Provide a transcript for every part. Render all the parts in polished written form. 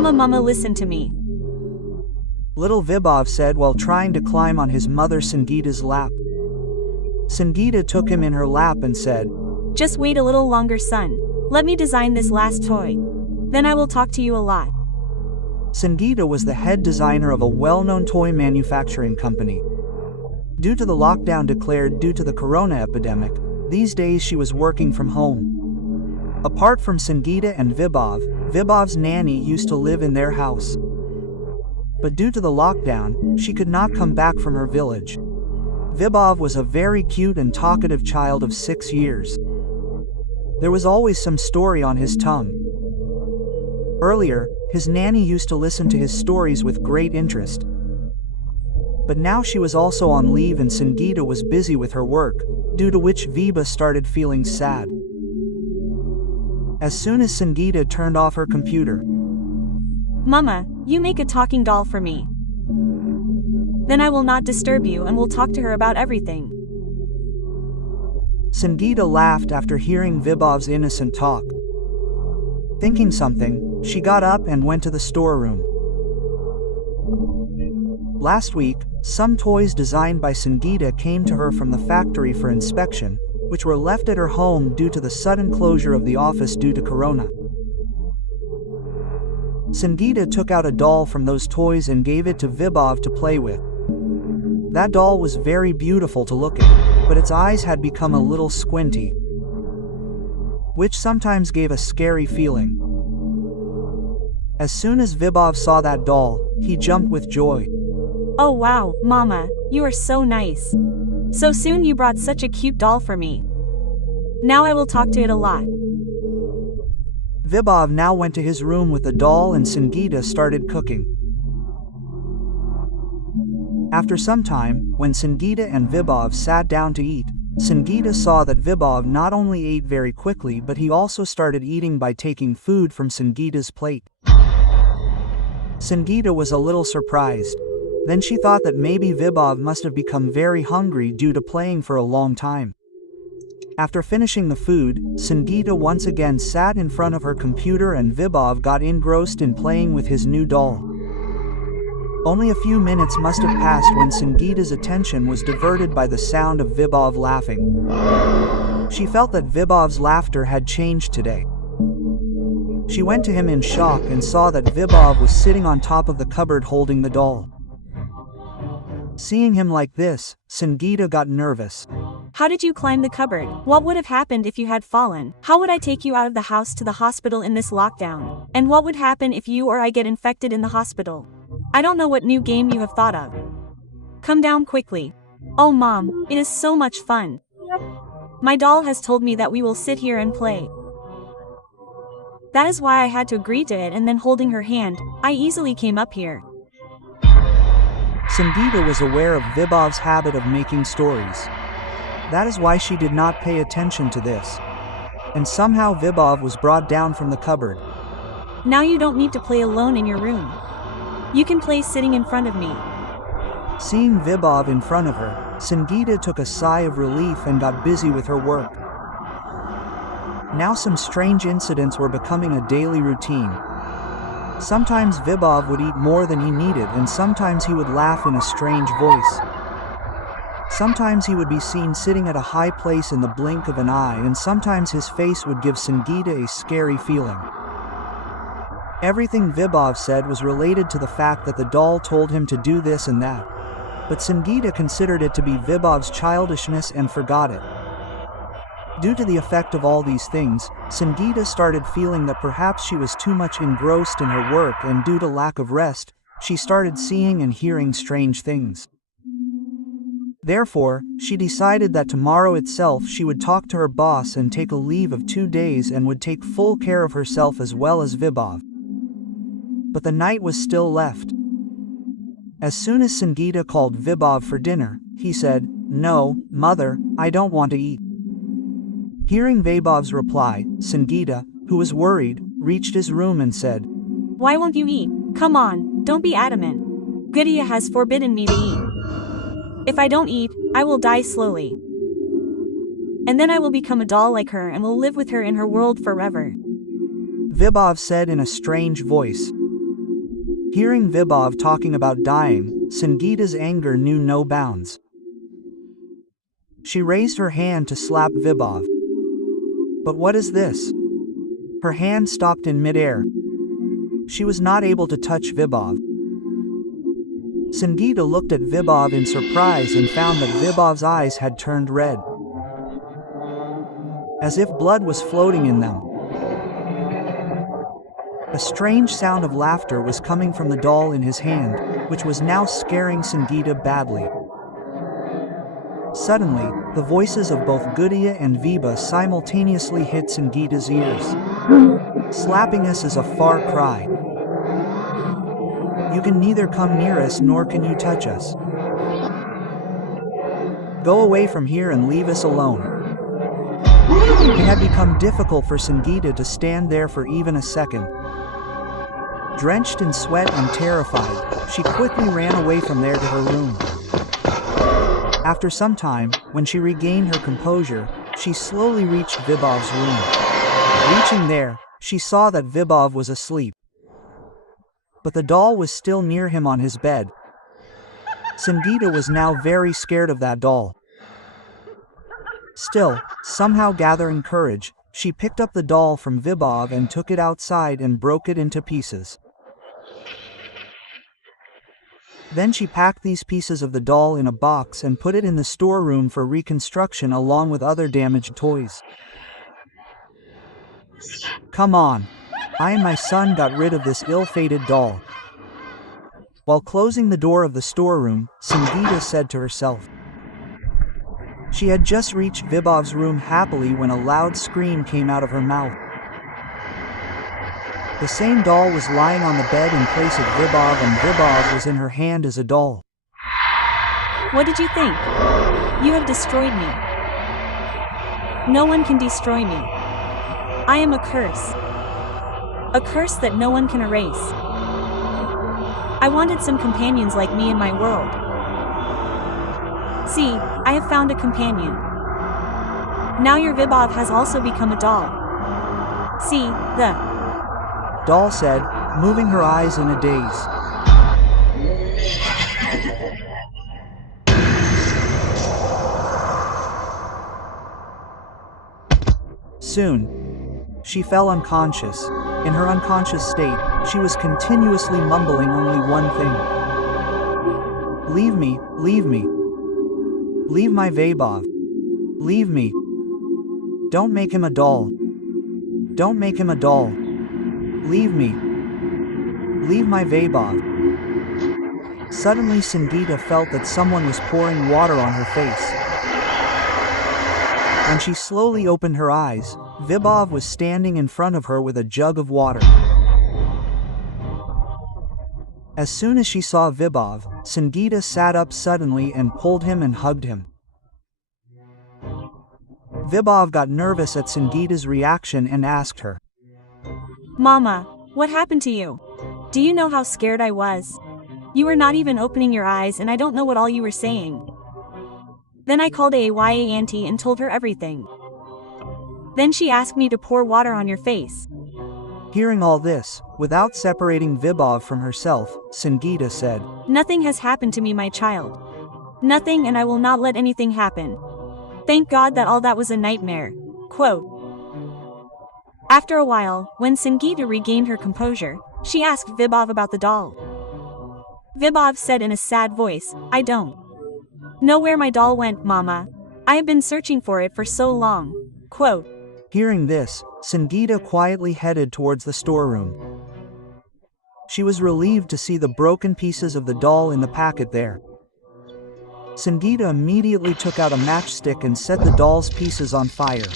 Mama, listen to me. Little Vibov said while trying to climb on his mother Sangeeta's lap. Sangeeta took him in her lap and said, Just wait a little longer, son. Let me design this last toy. Then I will talk to you a lot. Sangeeta was the head designer of a well-known toy manufacturing company. Due to the lockdown declared due to the corona epidemic, these days she was working from home. Apart from Sangeeta and Vibov, Vibov's nanny used to live in their house. But due to the lockdown, she could not come back from her village. Vibov was a very cute and talkative child of 6 years. There was always some story on his tongue. Earlier, his nanny used to listen to his stories with great interest. But now she was also on leave and Sangeeta was busy with her work, due to which Viba started feeling sad. As soon as Sangeeta turned off her computer, Mama, you make a talking doll for me. Then I will not disturb you and will talk to her about everything. Sangeeta laughed after hearing Vibov's innocent talk. Thinking something, she got up and went to the storeroom. Last week, some toys designed by Sangeeta came to her from the factory for inspection, which were left at her home due to the sudden closure of the office due to corona. Sangeeta took out a doll from those toys and gave it to Vibov to play with. That doll was very beautiful to look at, but its eyes had become a little squinty, which sometimes gave a scary feeling. As soon as Vibov saw that doll, he jumped with joy. Oh wow, Mama, you are so nice. So soon you brought such a cute doll for me. Now I will talk to it a lot. Vibov now went to his room with the doll and Sangeeta started cooking. After some time, when Sangeeta and Vibov sat down to eat, Sangeeta saw that Vibov not only ate very quickly but he also started eating by taking food from Sangeeta's plate. Sangeeta was a little surprised. Then she thought that maybe Vibov must have become very hungry due to playing for a long time. After finishing the food, Sangeeta once again sat in front of her computer and Vibov got engrossed in playing with his new doll. Only a few minutes must have passed when Sangeeta's attention was diverted by the sound of Vibov laughing. She felt that Vibov's laughter had changed today. She went to him in shock and saw that Vibov was sitting on top of the cupboard holding the doll. Seeing him like this, Sangeeta got nervous. How did you climb the cupboard? What would have happened if you had fallen? How would I take you out of the house to the hospital in this lockdown? And what would happen if you or I get infected in the hospital? I don't know what new game you have thought of. Come down quickly. Oh Mom, it is so much fun. My doll has told me that we will sit here and play. That is why I had to agree to it, and then holding her hand, I easily came up here. Sangeeta was aware of Vibov's habit of making stories. That is why she did not pay attention to this. And somehow Vibov was brought down from the cupboard. Now you don't need to play alone in your room. You can play sitting in front of me. Seeing Vibov in front of her, Sangeeta took a sigh of relief and got busy with her work. Now some strange incidents were becoming a daily routine. Sometimes Vibov would eat more than he needed and sometimes he would laugh in a strange voice. Sometimes he would be seen sitting at a high place in the blink of an eye and sometimes his face would give Sangeeta a scary feeling. Everything Vibov said was related to the fact that the doll told him to do this and that. But Sangeeta considered it to be Vibov's childishness and forgot it. Due to the effect of all these things, Sangeeta started feeling that perhaps she was too much engrossed in her work and due to lack of rest, she started seeing and hearing strange things. Therefore, she decided that tomorrow itself she would talk to her boss and take a leave of 2 days and would take full care of herself as well as Vibov. But the night was still left. As soon as Sangeeta called Vibov for dinner, he said, "No, mother, I don't want to eat." Hearing Vibov's reply, Sangeeta, who was worried, reached his room and said, "Why won't you eat? Come on, don't be adamant. Gudea has forbidden me to eat. If I don't eat, I will die slowly. And then I will become a doll like her and will live with her in her world forever." Vibov said in a strange voice. Hearing Vibov talking about dying, Sangeeta's anger knew no bounds. She raised her hand to slap Vibov. But what is this? Her hand stopped in midair. She was not able to touch Vibov. Sangeeta looked at Vibov in surprise and found that Vibov's eyes had turned red, as if blood was floating in them. A strange sound of laughter was coming from the doll in his hand, which was now scaring Sangeeta badly. Suddenly, the voices of both Gudia and Viba simultaneously hit Sangeeta's ears. Slapping us is a far cry. You can neither come near us nor can you touch us. Go away from here and leave us alone. It had become difficult for Sangeeta to stand there for even a second. Drenched in sweat and terrified, she quickly ran away from there to her room. After some time, when she regained her composure, she slowly reached Vibov's room. Reaching there, she saw that Vibov was asleep. But the doll was still near him on his bed. Sangeeta was now very scared of that doll. Still, somehow gathering courage, she picked up the doll from Vibov and took it outside and broke it into pieces. Then she packed these pieces of the doll in a box and put it in the storeroom for reconstruction along with other damaged toys. Come on. I and my son got rid of this ill-fated doll. While closing the door of the storeroom, Sangeeta said to herself. She had just reached Vibov's room happily when a loud scream came out of her mouth. The same doll was lying on the bed in place of Vibov, and Vibov was in her hand as a doll. What did you think? You have destroyed me. No one can destroy me. I am a curse. A curse that no one can erase. I wanted some companions like me in my world. See, I have found a companion. Now your Vibov has also become a doll. See, the doll said, moving her eyes in a daze. Soon, she fell unconscious. In her unconscious state, she was continuously mumbling only one thing. Leave me, leave me. Leave my Vibov. Leave me. Don't make him a doll. Don't make him a doll. Leave me. Leave my Vibov. Suddenly Sangeeta felt that someone was pouring water on her face. When she slowly opened her eyes, Vibov was standing in front of her with a jug of water. As soon as she saw Vibov, Sangeeta sat up suddenly and pulled him and hugged him. Vibov got nervous at Sangeeta's reaction and asked her, Mama, what happened to you? Do you know how scared I was? You were not even opening your eyes and I don't know what all you were saying. Then I called Aya auntie and told her everything. Then she asked me to pour water on your face. Hearing all this, without separating Vibov from herself, Sangeeta said, Nothing has happened to me, my child. Nothing, and I will not let anything happen. Thank God that all that was a nightmare. Quote. After a while, when Sangeeta regained her composure, she asked Vibov about the doll. Vibov said in a sad voice, I don't know where my doll went, Mama. I have been searching for it for so long. Quote. Hearing this, Sangeeta quietly headed towards the storeroom. She was relieved to see the broken pieces of the doll in the packet there. Sangeeta immediately took out a matchstick and set the doll's pieces on fire.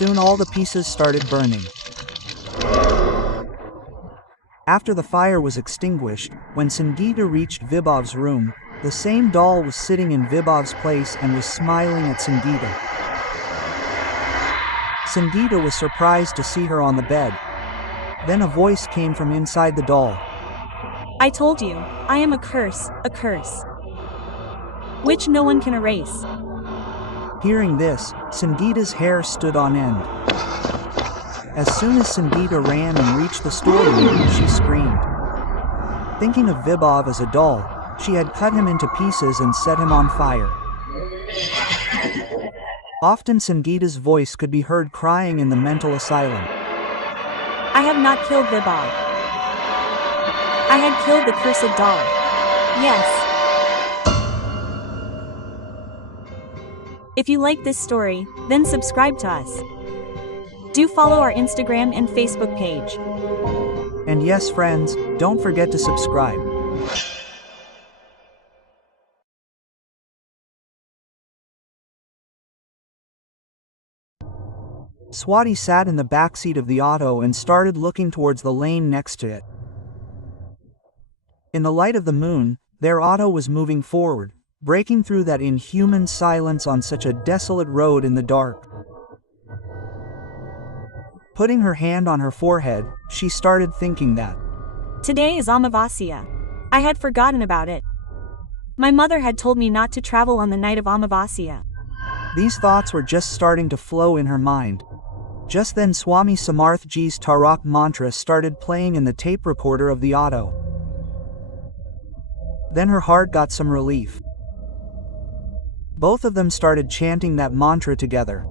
Soon all the pieces started burning. After the fire was extinguished, when Sangeeta reached Vibov's room, the same doll was sitting in Vibov's place and was smiling at Sangeeta. Sangeeta was surprised to see her on the bed. Then a voice came from inside the doll. I told you, I am a curse, which no one can erase. Hearing this, Sangeeta's hair stood on end. As soon as Sangeeta ran and reached the storeroom, she screamed. Thinking of Vibhav as a doll, she had cut him into pieces and set him on fire. Often Sangeeta's voice could be heard crying in the mental asylum. I have not killed Vibhav. I had killed the cursed doll. Yes. If you like this story, then subscribe to us. Do follow our Instagram and Facebook page. And yes, friends, don't forget to subscribe. Swati sat in the backseat of the auto and started looking towards the lane next to it. In the light of the moon, their auto was moving forward, breaking through that inhuman silence on such a desolate road in the dark. Putting her hand on her forehead, she started thinking that today is Amavasya. I had forgotten about it. My mother had told me not to travel on the night of Amavasya. These thoughts were just starting to flow in her mind. Just then Swami Samarthji's Tarak mantra started playing in the tape recorder of the auto. Then her heart got some relief. Both of them started chanting that mantra together.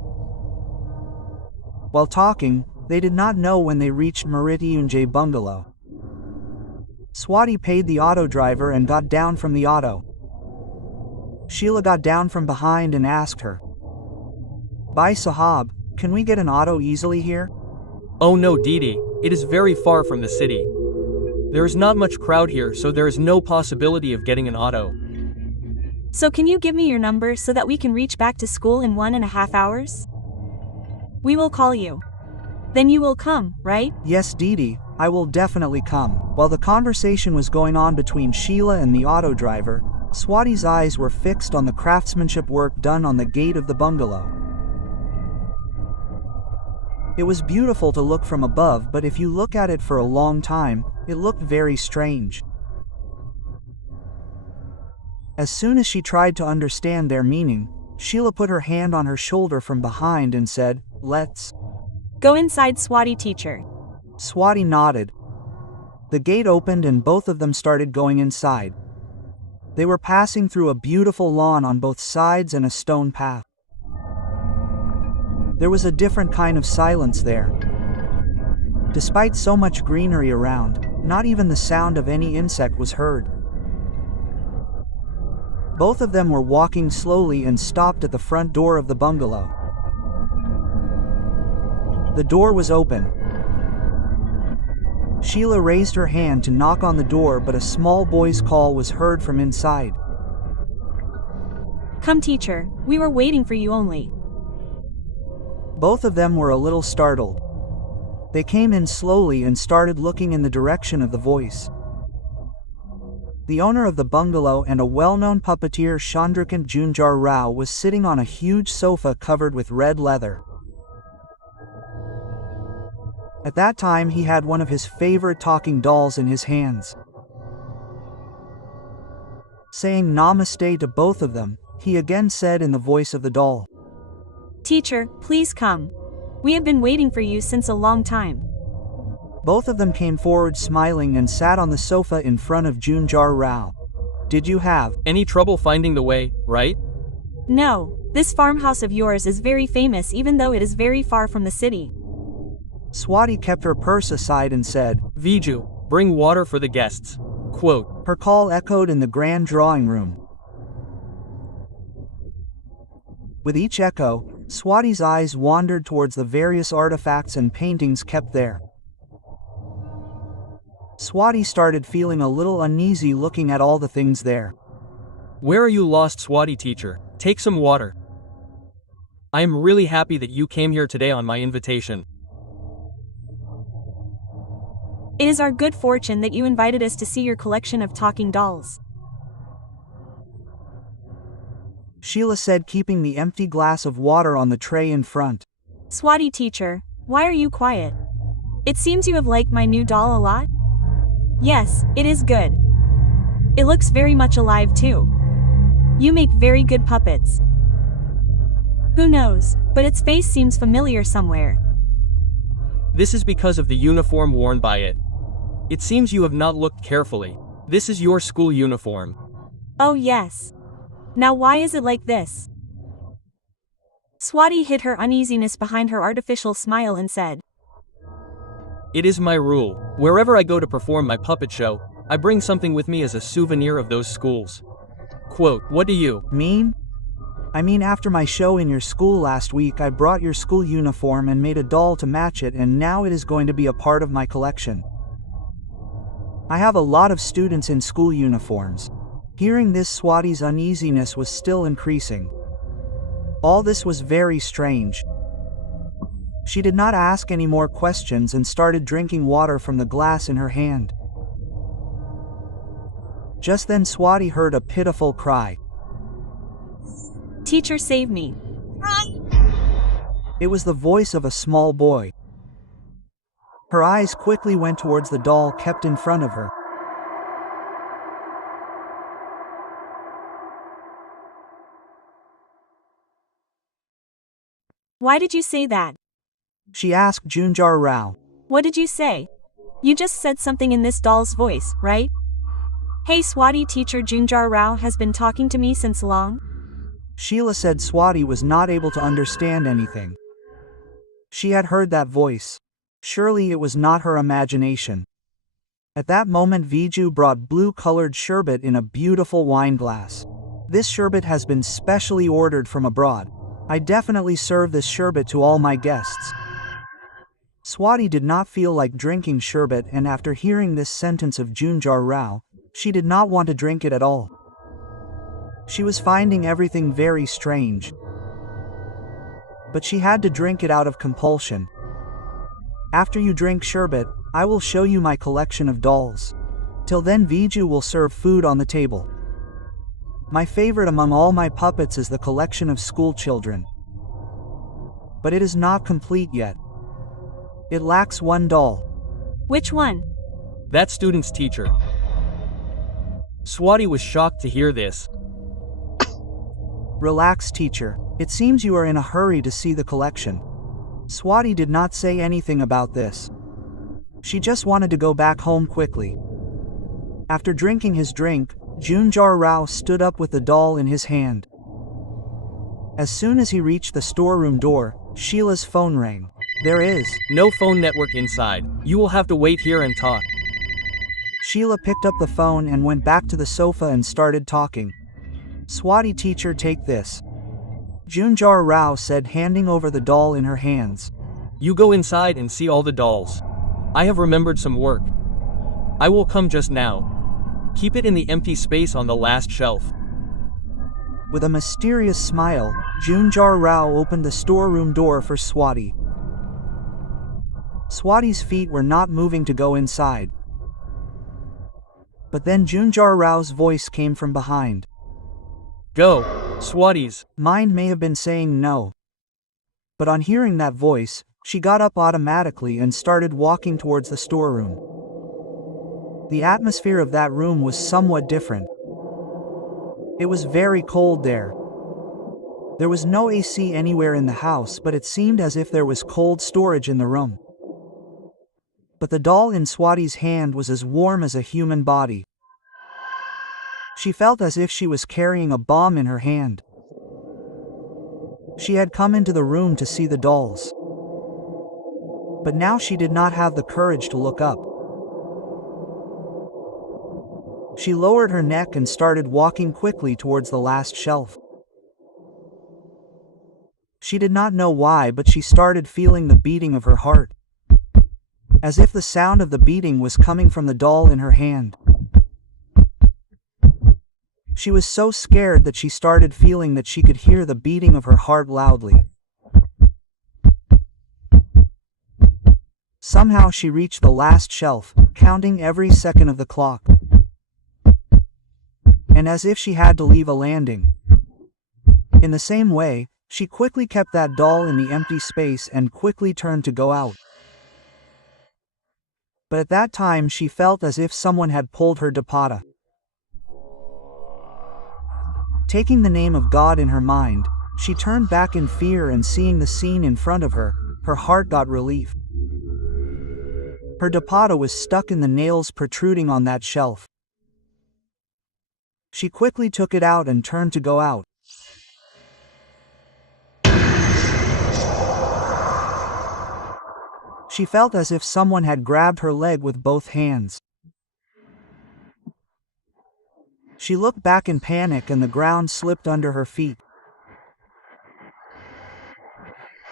While talking, they did not know when they reached Mrityunjay bungalow. Swati paid the auto driver and got down from the auto. Sheila got down from behind and asked her, "Bhai Sahab, can we get an auto easily here?" Oh no, Didi, it is very far from the city. There is not much crowd here, so there is no possibility of getting an auto. So can you give me your number so that we can reach back to school in 1.5 hours? We will call you. Then you will come, right? Yes, Didi, I will definitely come. While the conversation was going on between Sheila and the auto driver, Swati's eyes were fixed on the craftsmanship work done on the gate of the bungalow. It was beautiful to look from above, but if you look at it for a long time, it looked very strange. As soon as she tried to understand their meaning, Sheila put her hand on her shoulder from behind and said, "Let's go inside, Swati teacher." Swati nodded. The gate opened and both of them started going inside. They were passing through a beautiful lawn on both sides and a stone path. There was a different kind of silence there. Despite so much greenery around, not even the sound of any insect was heard. Both of them were walking slowly and stopped at the front door of the bungalow. The door was open. Sheila raised her hand to knock on the door, but a small boy's call was heard from inside. "Come, teacher, we were waiting for you only." Both of them were a little startled. They came in slowly and started looking in the direction of the voice. The owner of the bungalow and a well-known puppeteer, Chandrakant Junjar Rao, was sitting on a huge sofa covered with red leather. At that time he had one of his favorite talking dolls in his hands. Saying namaste to both of them, he again said in the voice of the doll, "Teacher, please come. We have been waiting for you since a long time." Both of them came forward smiling and sat on the sofa in front of Junjar Rao. "Did you have any trouble finding the way, right?" "No, this farmhouse of yours is very famous even though it is very far from the city." Swati kept her purse aside and said, "Viju, bring water for the guests." Quote. Her call echoed in the grand drawing room. With each echo, Swati's eyes wandered towards the various artifacts and paintings kept there. Swati started feeling a little uneasy looking at all the things there. "Where are you lost, Swati teacher? Take some water. I am really happy that you came here today on my invitation. It is our good fortune that you invited us to see your collection of talking dolls." Sheila said, keeping the empty glass of water on the tray in front. "Swati teacher, why are you quiet? It seems you have liked my new doll a lot?" "Yes, it is good. It looks very much alive too. You make very good puppets." "Who knows, but its face seems familiar somewhere." This is because of the uniform worn by it. It seems you have not looked carefully. This is your school uniform. Oh yes. Now why is it like this? Swati hid her uneasiness behind her artificial smile and said, It is my rule. Wherever I go to perform my puppet show, I bring something with me as a souvenir of those schools. Quote, what do you Mean? I mean, after my show in your school last week, I brought your school uniform and made a doll to match it, and now it is going to be a part of my collection. I have a lot of students in school uniforms. Hearing this, Swati's uneasiness was still increasing. All this was very strange. She did not ask any more questions and started drinking water from the glass in her hand. Just then Swati heard a pitiful cry. Teacher, save me. It was the voice of a small boy. Her eyes quickly went towards the doll kept in front of her. Why did you say that? She asked Junjar Rao. What did you say? You just said something in this doll's voice, right? Hey Swati, teacher Junjar Rao has been talking to me since long. Sheila said. Swati was not able to understand anything. She had heard that voice. Surely it was not her imagination. At that moment Viju brought blue-colored sherbet in a beautiful wine glass. This sherbet has been specially ordered from abroad. I definitely serve this sherbet to all my guests. Swati did not feel like drinking sherbet, and after hearing this sentence of Junjar Rao, she did not want to drink it at all. She was finding everything very strange. But she had to drink it out of compulsion. After you drink sherbet, I will show you my collection of dolls. Till then Viju will serve food on the table. My favorite among all my puppets is the collection of school children. But it is not complete yet. It lacks one doll. Which one? That student's teacher. Swati was shocked to hear this. Relax, teacher. It seems you are in a hurry to see the collection. Swati did not say anything about this. She just wanted to go back home quickly. After drinking his drink, Junjar Rao stood up with the doll in his hand. As soon as he reached the storeroom door, Sheila's phone rang. There is no phone network inside. You will have to wait here and talk. Sheila picked up the phone and went back to the sofa and started talking. Swati, teacher, take this. Junjar Rao said, handing over the doll in her hands. You go inside and see all the dolls. I have remembered some work. I will come just now. Keep it in the empty space on the last shelf. With a mysterious smile, Junjar Rao opened the storeroom door for Swati. Swati's feet were not moving to go inside. But then Junjar Rao's voice came from behind. Go, Swati's mind may have been saying no. But on hearing that voice, she got up automatically and started walking towards the storeroom. The atmosphere of that room was somewhat different. It was very cold there. There was no AC anywhere in the house, but it seemed as if there was cold storage in the room. But the doll in Swati's hand was as warm as a human body. She felt as if she was carrying a bomb in her hand. She had come into the room to see the dolls. But now she did not have the courage to look up. She lowered her neck and started walking quickly towards the last shelf. She did not know why, but she started feeling the beating of her heart, as if the sound of the beating was coming from the doll in her hand. She was so scared that she started feeling that she could hear the beating of her heart loudly. Somehow she reached the last shelf, counting every second of the clock. And as if she had to leave a landing. In the same way, she quickly kept that doll in the empty space and quickly turned to go out. But at that time she felt as if someone had pulled her dupatta. Taking the name of God in her mind, she turned back in fear, and seeing the scene in front of her, her heart got relief. Her dupatta was stuck in the nails protruding on that shelf. She quickly took it out and turned to go out. She felt as if someone had grabbed her leg with both hands. She looked back in panic and the ground slipped under her feet.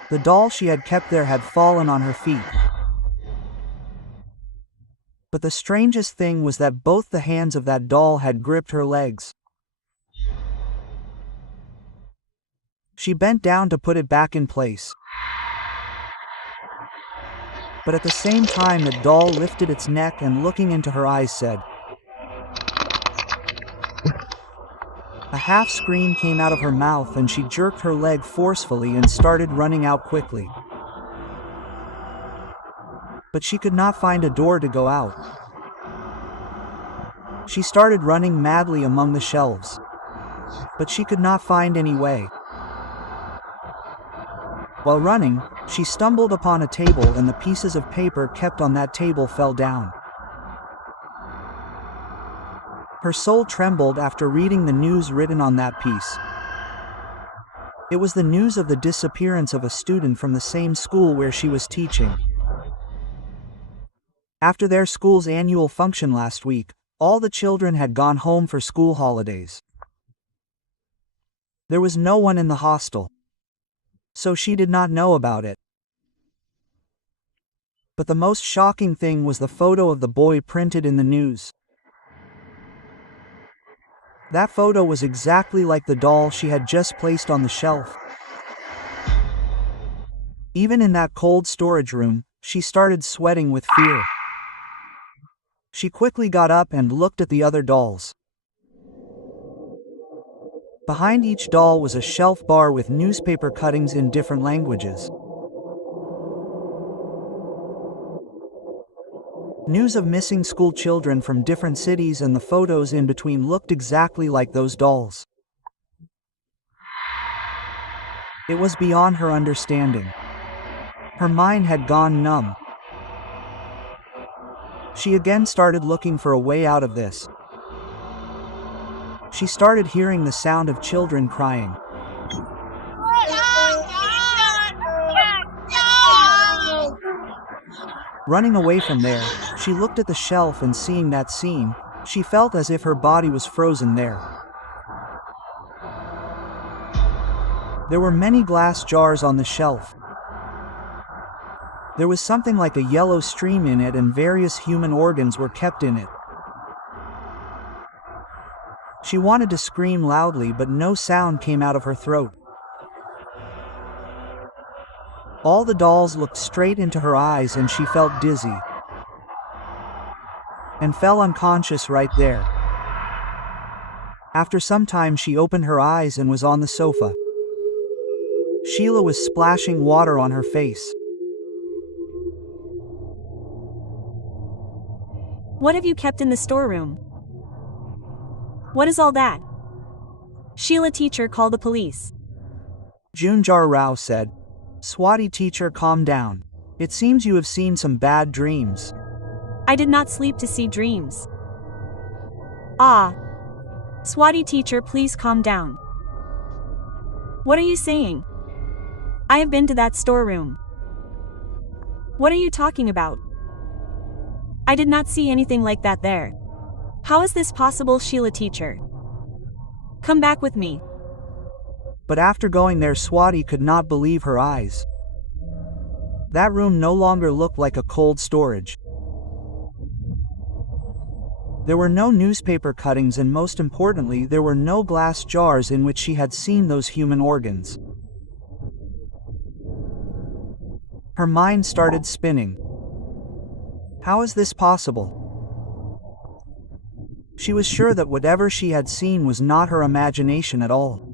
The doll she had kept there had fallen on her feet. But the strangest thing was that both the hands of that doll had gripped her legs. She bent down to put it back in place. But at the same time the doll lifted its neck and looking into her eyes said. A half scream came out of her mouth and she jerked her leg forcefully and started running out quickly. But she could not find a door to go out. She started running madly among the shelves. But she could not find any way. While running, she stumbled upon a table and the pieces of paper kept on that table fell down. Her soul trembled after reading the news written on that piece. It was the news of the disappearance of a student from the same school where she was teaching. After their school's annual function last week, all the children had gone home for school holidays. There was no one in the hostel, so she did not know about it. But the most shocking thing was the photo of the boy printed in the news. That photo was exactly like the doll she had just placed on the shelf. Even in that cold storage room, she started sweating with fear. She quickly got up and looked at the other dolls. Behind each doll was a shelf bar with newspaper cuttings in different languages. News of missing school children from different cities and the photos in between looked exactly like those dolls. It was beyond her understanding. Her mind had gone numb. She again started looking for a way out of this. She started hearing the sound of children crying. Running away from there, she looked at the shelf and seeing that scene, she felt as if her body was frozen there. There were many glass jars on the shelf. There was something like a yellow stream in it and various human organs were kept in it. She wanted to scream loudly but no sound came out of her throat. All the dolls looked straight into her eyes and she felt dizzy. And fell unconscious right there. After some time she opened her eyes and was on the sofa. Sheila was splashing water on her face. What have you kept in the storeroom? What is all that? Sheila teacher, call the police. Junjar Rao said. Swati teacher, calm down. It seems you have seen some bad dreams. I did not sleep to see dreams. Ah. Swati teacher, please calm down. What are you saying? I have been to that storeroom. What are you talking about? I did not see anything like that there. How is this possible, Sheila teacher? Come back with me. But after going there, Swati could not believe her eyes. That room no longer looked like a cold storage. There were no newspaper cuttings and most importantly, there were no glass jars in which she had seen those human organs. Her mind started spinning. How is this possible? She was sure that whatever she had seen was not her imagination at all.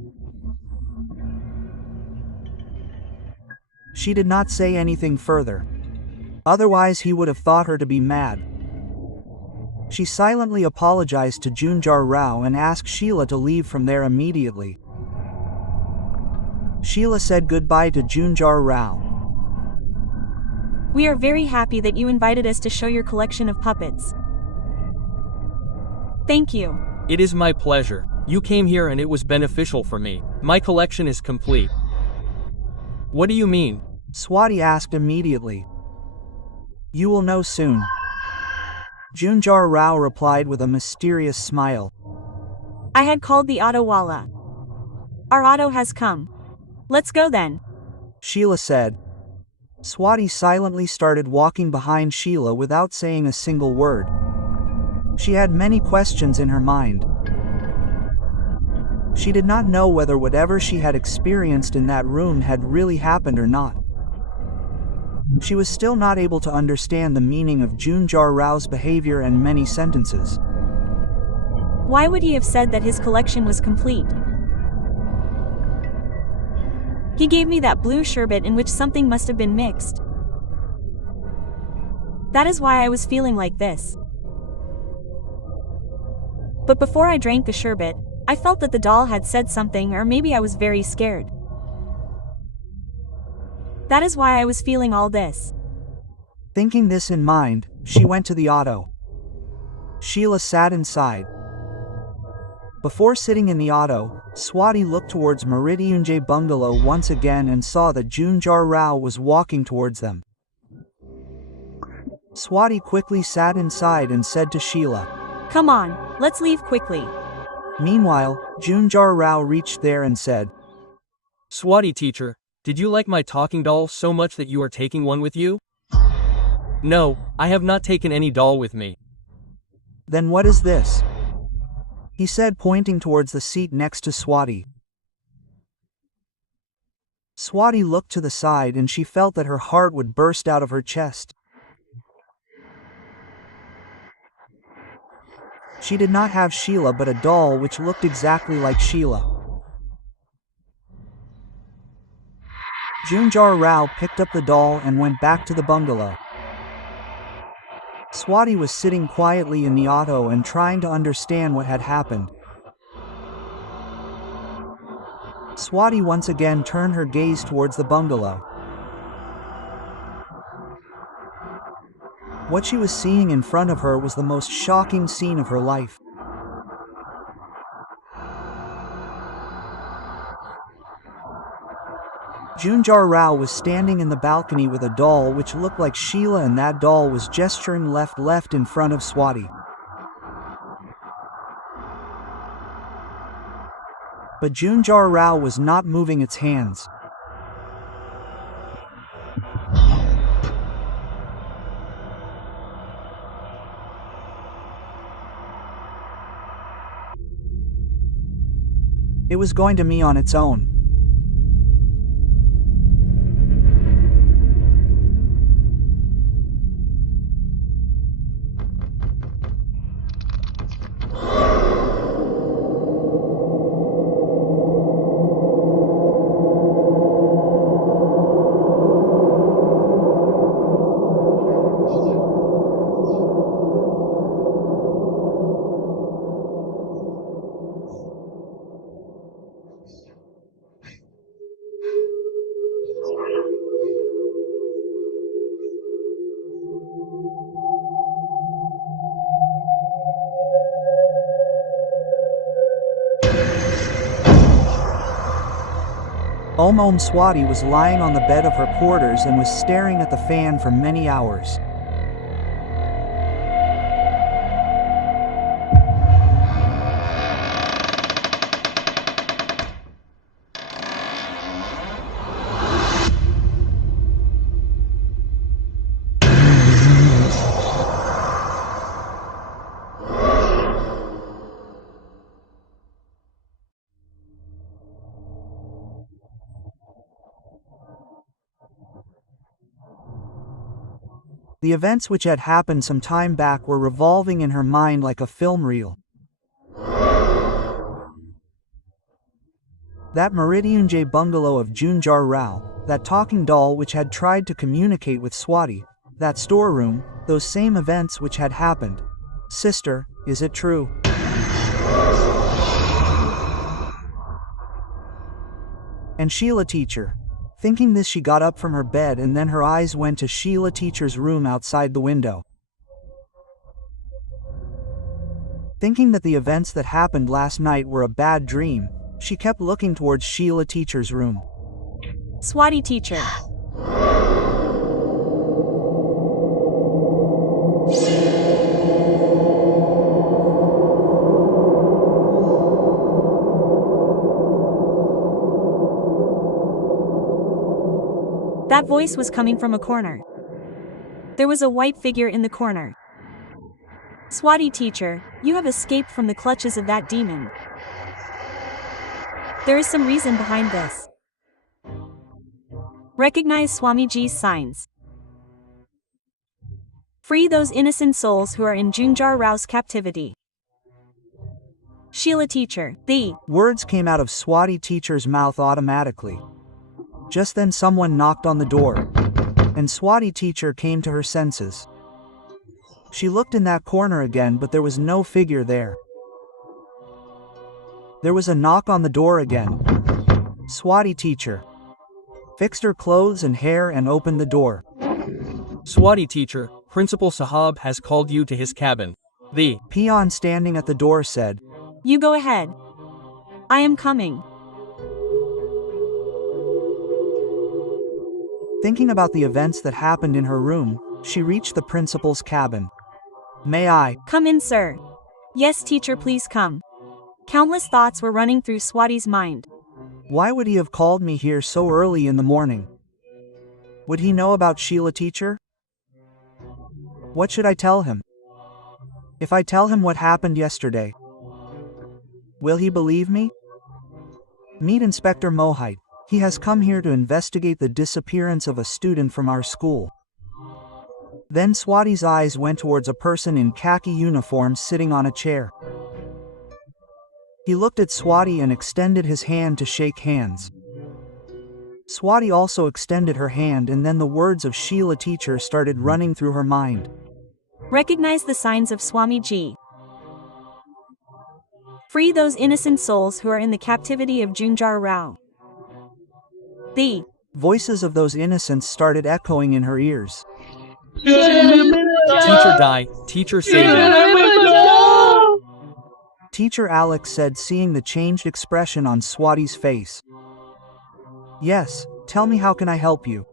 She did not say anything further. Otherwise he would have thought her to be mad. She silently apologized to Junjar Rao and asked Sheila to leave from there immediately. Sheila said goodbye to Junjar Rao. We are very happy that you invited us to show your collection of puppets. Thank you. It is my pleasure. You came here and it was beneficial for me. My collection is complete. What do you mean? Swati asked immediately. You will know soon. Junjar Rao replied with a mysterious smile. I had called the auto wala. Our auto has come. Let's go then. Sheila said. Swati silently started walking behind Sheila without saying a single word. She had many questions in her mind. She did not know whether whatever she had experienced in that room had really happened or not. She was still not able to understand the meaning of Junjar Rao's behavior and many sentences. Why would he have said that his collection was complete? He gave me that blue sherbet in which something must have been mixed. That is why I was feeling like this. But before I drank the sherbet, I felt that the doll had said something, or maybe I was very scared. That is why I was feeling all this. Thinking this in mind, she went to the auto. Sheila sat inside. Before sitting in the auto, Swati looked towards Meridiunjay bungalow once again and saw that Junjar Rao was walking towards them. Swati quickly sat inside and said to Sheila, Come on, let's leave quickly. Meanwhile, Junjar Rao reached there and said, Swati teacher, did you like my talking doll so much that you are taking one with you? No, I have not taken any doll with me. Then what is this? He said, pointing towards the seat next to Swati. Swati looked to the side and she felt that her heart would burst out of her chest. She did not have Sheila but a doll which looked exactly like Sheila. Junjar Rao picked up the doll and went back to the bungalow. Swati was sitting quietly in the auto and trying to understand what had happened. Swati once again turned her gaze towards the bungalow. What she was seeing in front of her was the most shocking scene of her life. Junjar Rao was standing in the balcony with a doll which looked like Sheila, and that doll was gesturing left in front of Swati. But Junjar Rao was not moving its hands. It was going to me on its own. Om Swati was lying on the bed of her quarters and was staring at the fan for many hours. The events which had happened some time back were revolving in her mind like a film reel. That Meridiunjay bungalow of Junjar Rao, that talking doll which had tried to communicate with Swati, that storeroom, those same events which had happened. Sister, is it true? And Sheila teacher, Thinking this, she got up from her bed and then her eyes went to Sheila teacher's room outside the window. Thinking that the events that happened last night were a bad dream, she kept looking towards Sheila teacher's room. Swati teacher. That voice was coming from a corner. There was a white figure in the corner. Swati teacher, you have escaped from the clutches of that demon. There is some reason behind this. Recognize Swamiji's signs. Free those innocent souls who are in Junjar Rao's captivity. Sheila teacher, the words came out of Swati teacher's mouth automatically. Just then someone knocked on the door, and Swati teacher came to her senses. She looked in that corner again, but there was no figure there. There was a knock on the door again. Swati teacher fixed her clothes and hair and opened the door. Swati teacher, Principal Sahab has called you to his cabin. The peon standing at the door said, "You go ahead. I am coming." Thinking about the events that happened in her room, she reached the principal's cabin. "May I?" "Come in, sir." "Yes, teacher, please come." Countless thoughts were running through Swati's mind. Why would he have called me here so early in the morning? Would he know about Sheila teacher? What should I tell him? If I tell him what happened yesterday, will he believe me? Meet Inspector Mohite. He has come here to investigate the disappearance of a student from our school. Then Swati's eyes went towards a person in khaki uniform sitting on a chair. He looked at Swati and extended his hand to shake hands. Swati also extended her hand, and then the words of Sheila teacher started running through her mind. Recognize the signs of Swamiji. Free those innocent souls who are in the captivity of Junjar Rao. The voices of those innocents started echoing in her ears. Teacher die, teacher save me. Teacher Alex said, seeing the changed expression on Swati's face. Yes, tell me, how can I help you?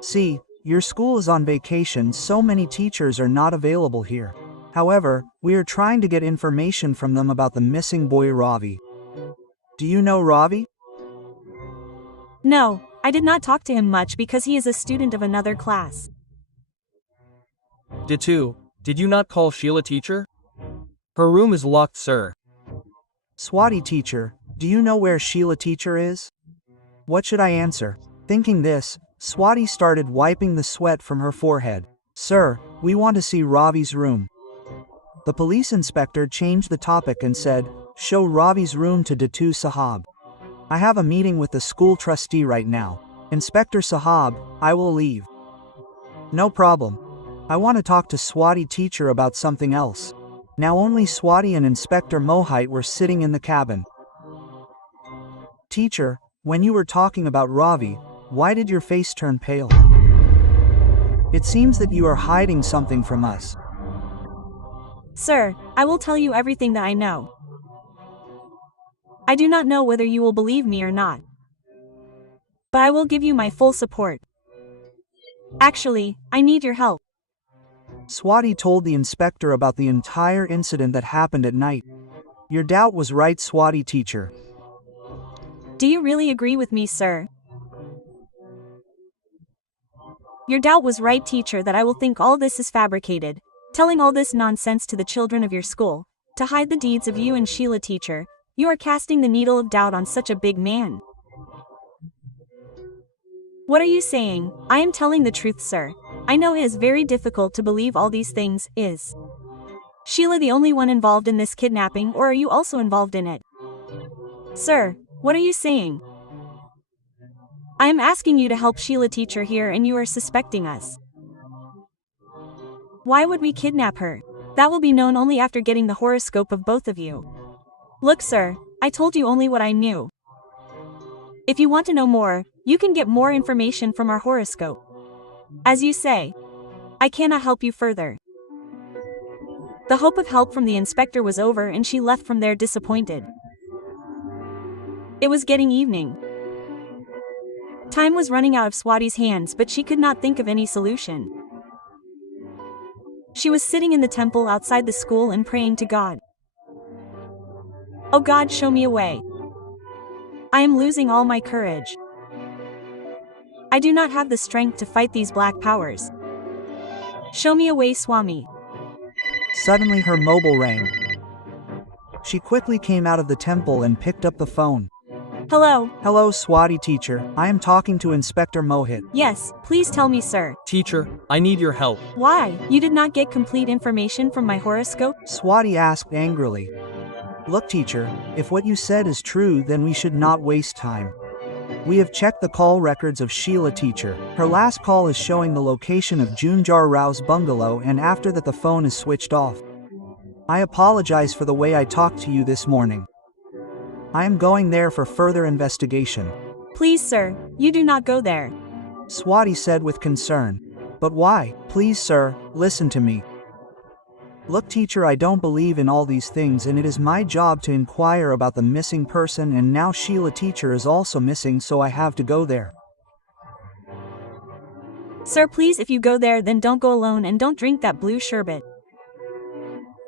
See, your school is on vacation, so many teachers are not available here. However, we are trying to get information from them about the missing boy Ravi. Do you know Ravi? No, I did not talk to him much because he is a student of another class. Did you not call Sheila teacher? Her room is locked, sir. Swati teacher, do you know where Sheila teacher is? What should I answer? Thinking this, Swati started wiping the sweat from her forehead. Sir, we want to see Ravi's room. The police inspector changed the topic and said, show Ravi's room to Datu Sahab. I have a meeting with the school trustee right now. Inspector Sahab, I will leave. No problem. I want to talk to Swati teacher about something else. Now only Swati and Inspector Mohite were sitting in the cabin. Teacher, when you were talking about Ravi, why did your face turn pale? It seems that you are hiding something from us. Sir, I will tell you everything that I know. I do not know whether you will believe me or not, but I will give you my full support. Actually, I need your help. Swati told the inspector about the entire incident that happened at night. Your doubt was right, Swati teacher. Do you really agree with me, sir? Your doubt was right, teacher, that I will think all this is fabricated, telling all this nonsense to the children of your school, to hide the deeds of you and Sheila teacher. You are casting the needle of doubt on such a big man. What are you saying? I am telling the truth, sir. I know it is very difficult to believe all these things. Is Sheila the only one involved in this kidnapping, or are you also involved in it? Sir, what are you saying? I am asking you to help Sheila teacher here and you are suspecting us. Why would we kidnap her? That will be known only after getting the horoscope of both of you. Look, sir, I told you only what I knew. If you want to know more, you can get more information from our horoscope. As you say, I cannot help you further. The hope of help from the inspector was over and she left from there disappointed. It was getting evening. Time was running out of Swati's hands, but she could not think of any solution. She was sitting in the temple outside the school and praying to God. Oh God, show me a way. I am losing all my courage. I do not have the strength to fight these black powers. Show me a way, Swami. Suddenly her mobile rang. She quickly came out of the temple and picked up the phone. Hello. Hello, Swati teacher. I am talking to Inspector Mohit. Yes, please tell me, sir. Teacher, I need your help. Why? You did not get complete information from my horoscope? Swati asked angrily. Look, teacher, if what you said is true, then we should not waste time. We have checked the call records of Sheila teacher. Her last call is showing the location of Junjar Rao's bungalow, and after that the phone is switched off. I apologize for the way I talked to you this morning. I am going there for further investigation. Please, sir, you do not go there. Swati said with concern. But why? Please, sir, listen to me. Look, teacher, I don't believe in all these things, and it is my job to inquire about the missing person, and now Sheila teacher is also missing, so I have to go there. Sir, please, if you go there, then don't go alone and don't drink that blue sherbet.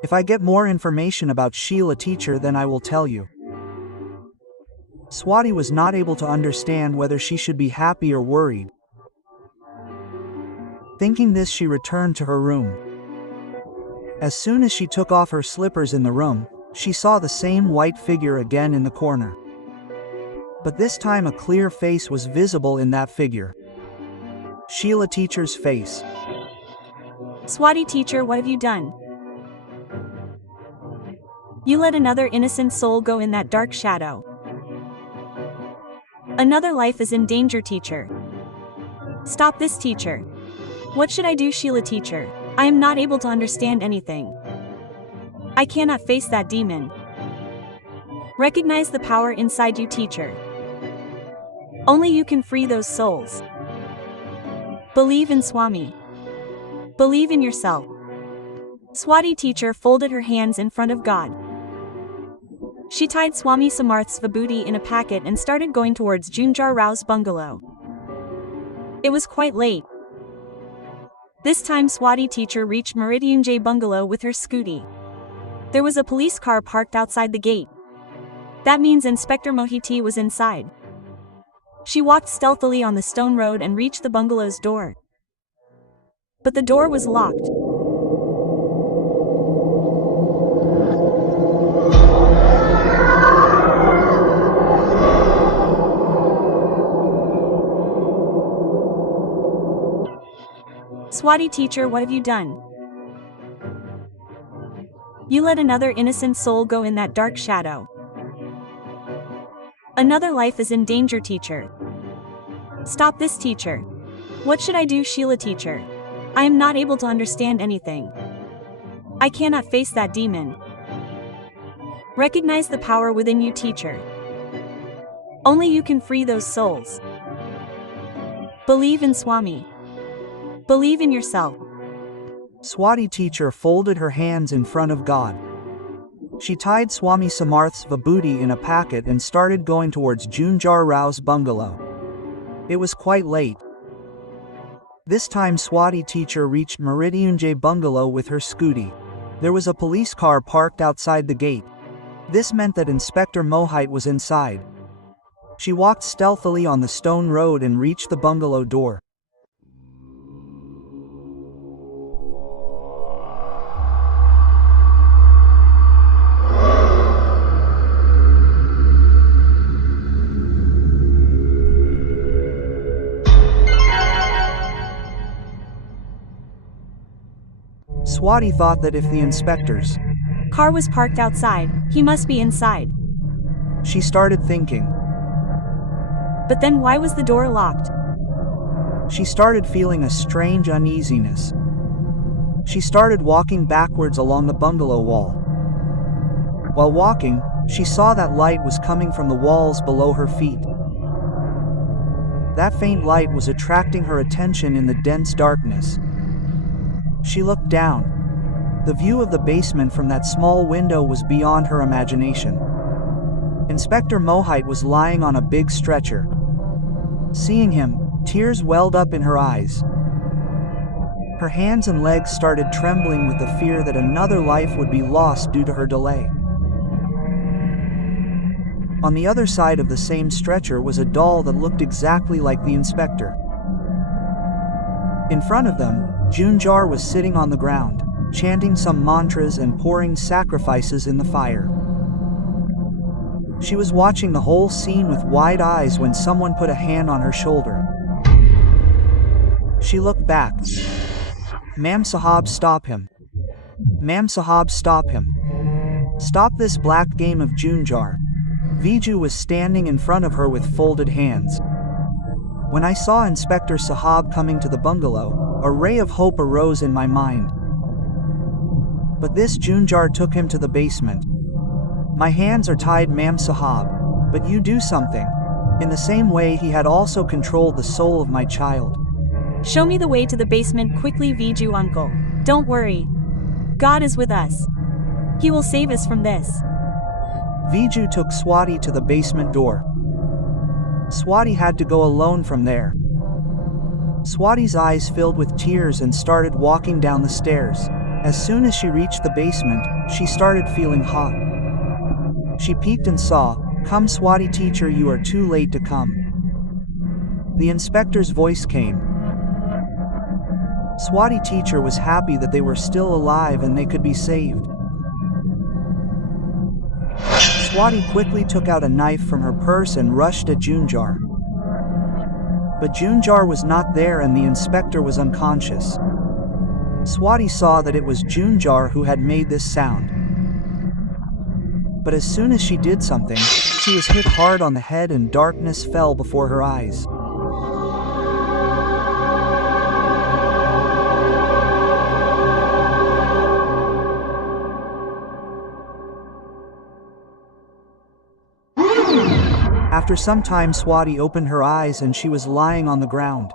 If I get more information about Sheila teacher, then I will tell you. Swati was not able to understand whether she should be happy or worried. Thinking this, she returned to her room. As soon as she took off her slippers in the room, she saw the same white figure again in the corner. But this time a clear face was visible in that figure. Sheila teacher's face. Swati teacher, what have you done? You let another innocent soul go in that dark shadow. Another life is in danger, teacher. Stop this, teacher. What should I do, Sheila teacher? I am not able to understand anything. I cannot face that demon. Recognize the power inside you, teacher. Only you can free those souls. Believe in Swami. Believe in yourself. Swati teacher folded her hands in front of God. She tied Swami Samarth's vibhuti in a packet and started going towards Junjar Rao's bungalow. It was quite late. This time Swati teacher reached Mrityunjay bungalow with her scooty. There was a police car parked outside the gate. That means Inspector Mohiti was inside. She walked stealthily on the stone road and reached the bungalow's door. But the door was locked. Swati teacher, what have you done? You let another innocent soul go in that dark shadow. Another life is in danger, teacher. Stop this, teacher. What should I do, Sheila teacher? I am not able to understand anything. I cannot face that demon. Recognize the power within you, teacher. Only you can free those souls. Believe in Swami. Believe in yourself. Swati teacher folded her hands in front of God. She tied Swami Samarth's vibhuti in a packet and started going towards Junjar Rao's bungalow. It was quite late. This time Swati teacher reached Mrityunjay bungalow with her scooty. There was a police car parked outside the gate. This meant that Inspector Mohit was inside. She walked stealthily on the stone road and reached the bungalow door. Swati thought that if the inspector's car was parked outside, he must be inside. She started thinking. But then why was the door locked? She started feeling a strange uneasiness. She started walking backwards along the bungalow wall. While walking, she saw that light was coming from the walls below her feet. That faint light was attracting her attention in the dense darkness. She looked down. The view of the basement from that small window was beyond her imagination. Inspector Mohite was lying on a big stretcher. Seeing him, tears welled up in her eyes. Her hands and legs started trembling with the fear that another life would be lost due to her delay. On the other side of the same stretcher was a doll that looked exactly like the inspector. In front of them, Junjar was sitting on the ground, chanting some mantras and pouring sacrifices in the fire. She was watching the whole scene with wide eyes when someone put a hand on her shoulder. She looked back. Ma'am Sahab, stop him. Ma'am Sahab, stop him. Stop this black game of Junjar. Viju was standing in front of her with folded hands. When I saw Inspector Sahab coming to the bungalow, a ray of hope arose in my mind. But this Junjar took him to the basement. My hands are tied, Ma'am Sahab, but you do something. In the same way he had also controlled the soul of my child. Show me the way to the basement quickly, Viju uncle. Don't worry. God is with us. He will save us from this. Viju took Swati to the basement door. Swati had to go alone from there. Swati's eyes filled with tears and started walking down the stairs. As soon as she reached the basement, she started feeling hot. She peeked and saw, "Come Swati teacher, you are too late to come." The inspector's voice came. Swati teacher was happy that they were still alive and they could be saved. Swati quickly took out a knife from her purse and rushed at Junjar. But Junjar was not there and the inspector was unconscious. Swati saw that it was Junjar who had made this sound. But as soon as she did something, she was hit hard on the head and darkness fell before her eyes. After some time, Swati opened her eyes and she was lying on the ground.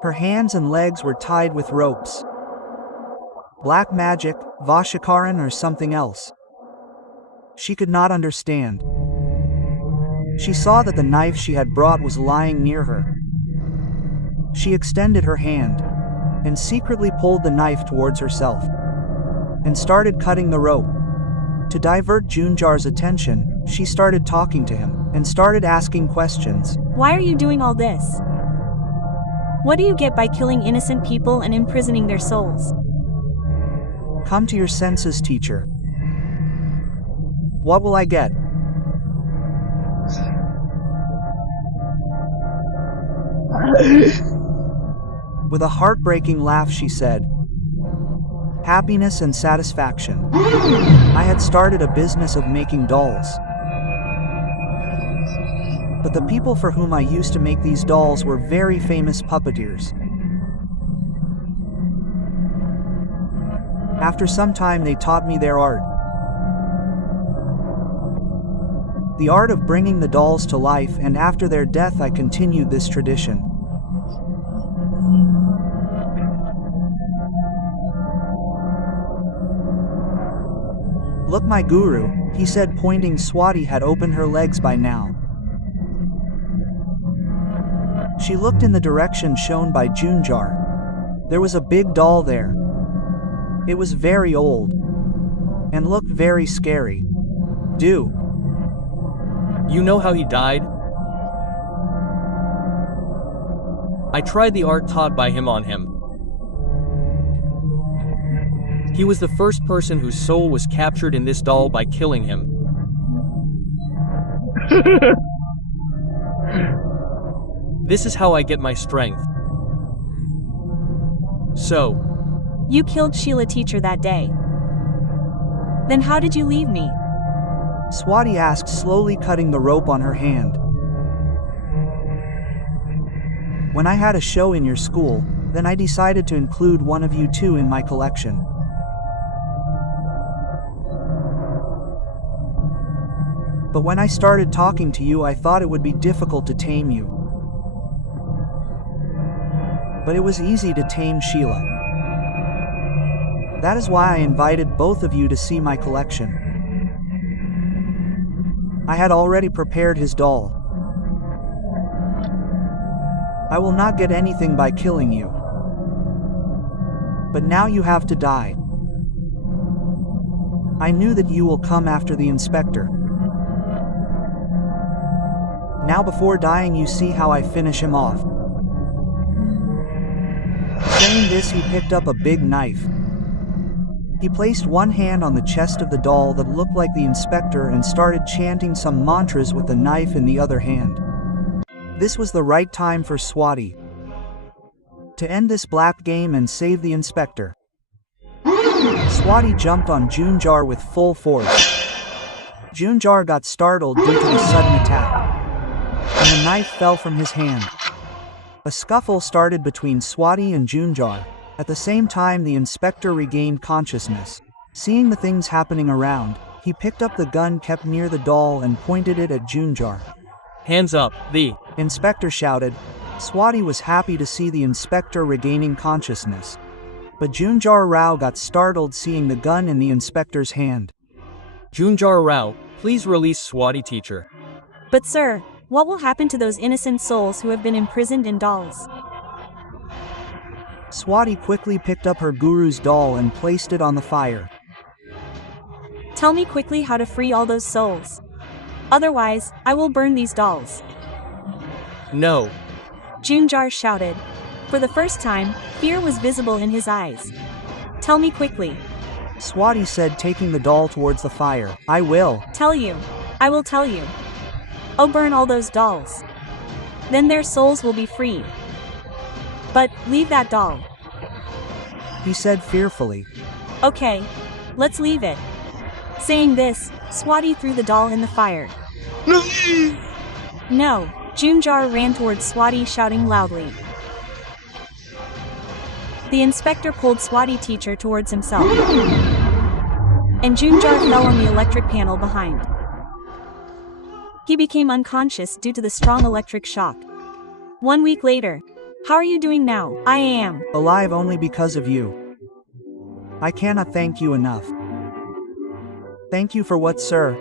Her hands and legs were tied with ropes. Black magic, Vashikaran or something else. She could not understand. She saw that the knife she had brought was lying near her. She extended her hand and secretly pulled the knife towards herself and started cutting the rope. To divert Junjar's attention, she started talking to him and started asking questions. Why are you doing all this? What do you get by killing innocent people and imprisoning their souls? Come to your senses, teacher. What will I get? With a heartbreaking laugh, she said, "Happiness and satisfaction. I had started a business of making dolls. But the people for whom I used to make these dolls were very famous puppeteers. After some time they taught me their art. The art of bringing the dolls to life, and after their death I continued this tradition. Look, my guru," he said, pointing. Swati had opened her legs by now. She looked in the direction shown by Junjar. There was a big doll there. It was very old and looked very scary. Do you know how he died? I tried the art taught by him on him. He was the first person whose soul was captured in this doll by killing him. This is how I get my strength. So, you killed Sheila teacher that day. Then how did you leave me? Swati asked, slowly cutting the rope on her hand. When I had a show in your school, then I decided to include one of you two in my collection. But when I started talking to you, I thought it would be difficult to tame you. but it was easy to tame Sheila. That is why I invited both of you to see my collection. I had already prepared his doll. I will not get anything by killing you. But now you have to die. I knew that you will come after the inspector. Now before dying you see how I finish him off. Saying this, he picked up a big knife. He placed one hand on the chest of the doll that looked like the inspector and started chanting some mantras with the knife in the other hand. This was the right time for Swati to end this black game and save the inspector. Swati jumped on Junjar with full force. Junjar got startled due to the sudden attack, and the knife fell from his hand. A scuffle started between Swati and Junjar. At the same time, the inspector regained consciousness. Seeing the things happening around, he picked up the gun kept near the doll and pointed it at Junjar. Hands up, the inspector shouted. Swati was happy to see the inspector regaining consciousness. But Junjar Rao got startled seeing the gun in the inspector's hand. Junjar Rao, please release Swati teacher. But sir, what will happen to those innocent souls who have been imprisoned in dolls? Swati quickly picked up her guru's doll and placed it on the fire. Tell me quickly how to free all those souls. Otherwise, I will burn these dolls. No. Junjar shouted. For the first time, fear was visible in his eyes. Tell me quickly. Swati said, taking the doll towards the fire. I will. Tell you. I will tell you. Oh, burn all those dolls. Then their souls will be freed. But, leave that doll. He said fearfully. Okay. Let's leave it. Saying this, Swati threw the doll in the fire. No. Junjar ran towards Swati shouting loudly. The inspector pulled Swati teacher towards himself. And Junjar fell on the electric panel behind. He became unconscious due to the strong electric shock. 1 week later. How are you doing now? I am alive only because of you. I cannot thank you enough. Thank you for what, sir?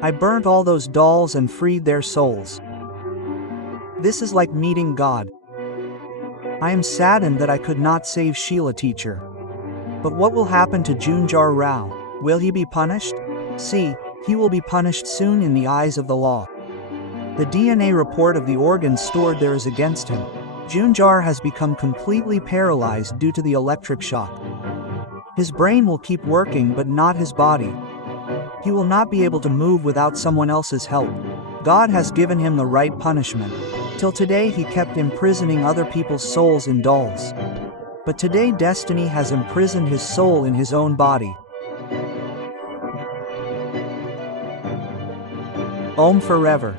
I burnt all those dolls and freed their souls. This is like meeting God. I am saddened that I could not save Sheila teacher. But what will happen to Junjar Rao? Will he be punished? See, he will be punished soon in the eyes of the law. The DNA report of the organs stored there is against him. Junjar has become completely paralyzed due to the electric shock. His brain will keep working but not his body. He will not be able to move without someone else's help. God has given him the right punishment. Till today he kept imprisoning other people's souls in dolls. But today destiny has imprisoned his soul in his own body. Om forever.